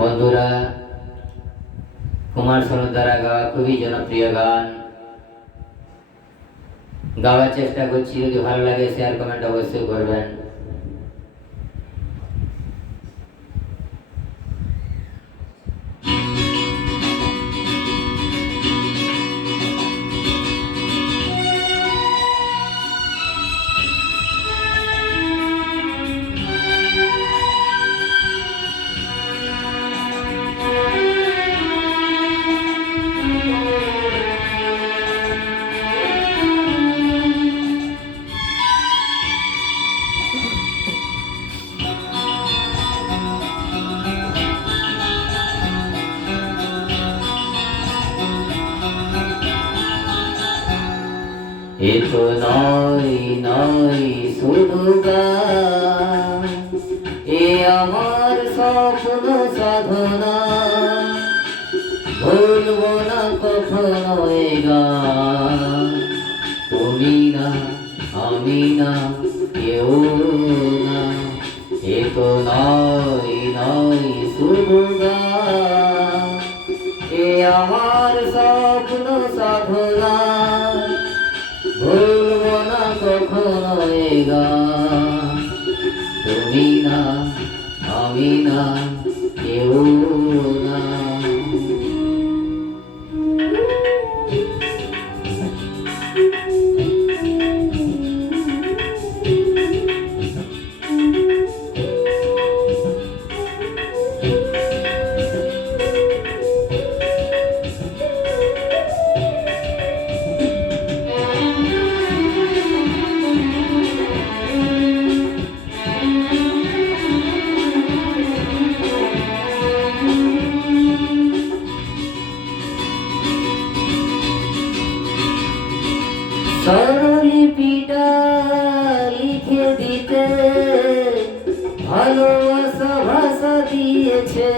বন্ধুরা, কুমার শানুর দ্বারা গাওয়া খুবই জনপ্রিয় গান গাওয়ার চেষ্টা করছি। যদি ভালো লাগে শেয়ার কমেন্ট অবশ্যই করবেন। এ তো নয় শুধু গান, এ আমার স্বপ্ন সাধনা। ভুলব না কখনো এ গান, তুমি না আমি না কেউ না। এ তো নয় শুধু গান, এ আমার স্বপ্ন সাধনা। ভুলব না কখনো এ গান, তুমি না আমি না কেউ না। স্বরলিপিটা লিখে দিতে ভালোবাসা ভাষা দিয়েছে।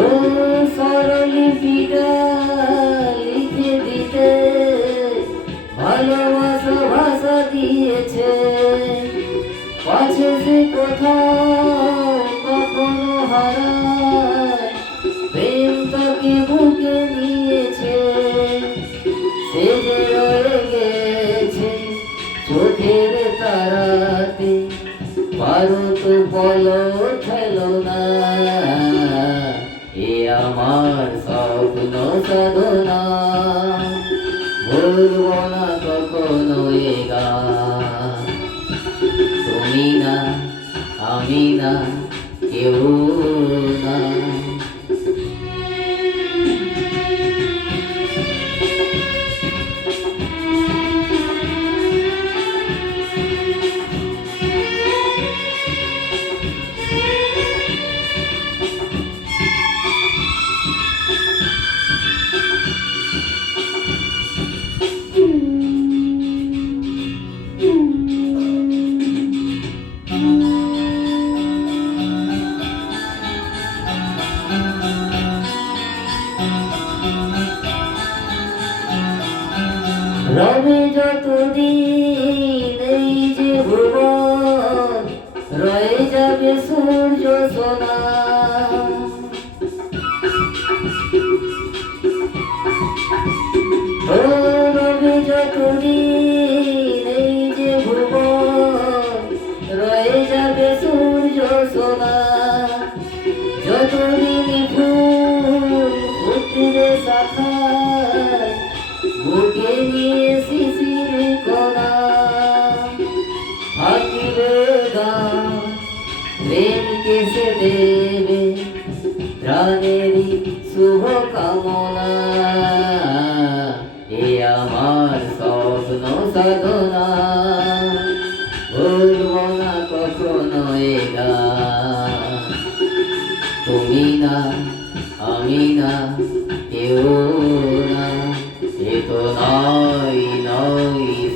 ও স্বরলিপিটা লিখে দিতে ভালোবাসা ভাষা দিয়েছে। পাছে সে কোথাও কখনো হারায়, প্রেম তাকে বুকে নিয়েছে। সে যে রয়ে গেছে চোখের তারাতে, পারো তো বলো খেলো না। এ আমার স্বপ্ন সাধনা, ভুলব না কখনো এ গান, তুমি না আমি না কেউ না। রবে যতদিন এই যে ভুবন, রয়ে যাবে সূর্য সোনা। রবে যতদিন এই যে ভুবন, রয়ে যাবে সূর্য সোনা। যতদিন ফুল ফুটবে শাখায়, বুকে নিয়ে শিশির কণা। থাকিবে গান প্রেমকে সে দেবে প্রাণেরই শুভ কামনা। এ আমার স্বপ্ন সাধনা, ভুলব না কখনো এ গান, তুমি না আমি না কেউ না। এ তো নয়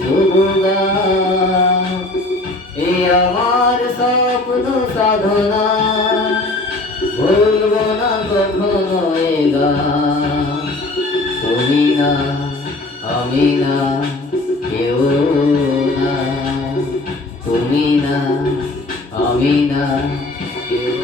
শুধু গান, এ আমার স্বপ্ন সাধনা। ভুলব না কখনো এ গান, তুমি না আমি না কেউ না। আমি না, আমি না, কেউ